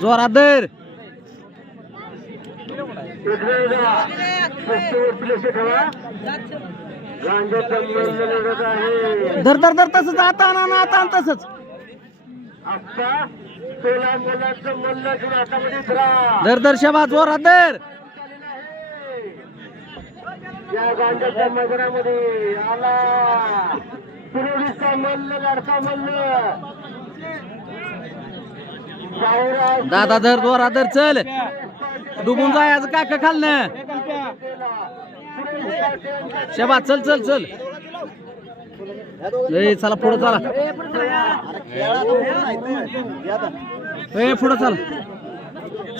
जोरात धर. धर धर धर तसंच आता आण आता आण तसंच. धर धर शबा जोरात धर. या गांजाच्या मैदानामध्ये आला पुरोडीचा मल्ल लाडका मल्ल दादा धर जोरात धर. चल डुबून जायचं काका खालनं. शबा चल चल चल. ए चला पुढं चला. ए पुढं चला.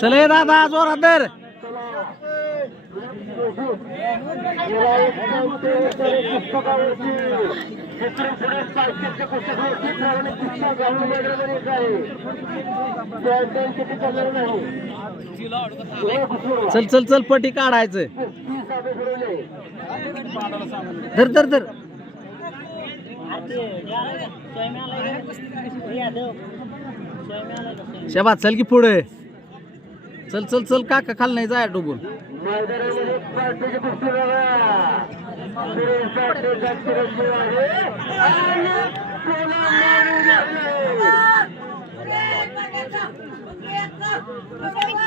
चल ए दादा जोरात धर. चल चल चल पटी काढायचं. धर धर धर. शबा चल की पुढे. चल चल चल काका खाल नाही जाय डुबून.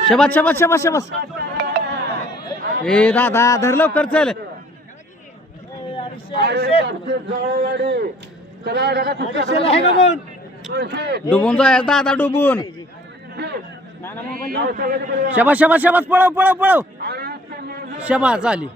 शबास शबास शबास शबास. ए दादा धर लवकर चल. डुबून जाय दादा डुबून. शबास शबास शबास पळव पळव पळव. शबास झाली.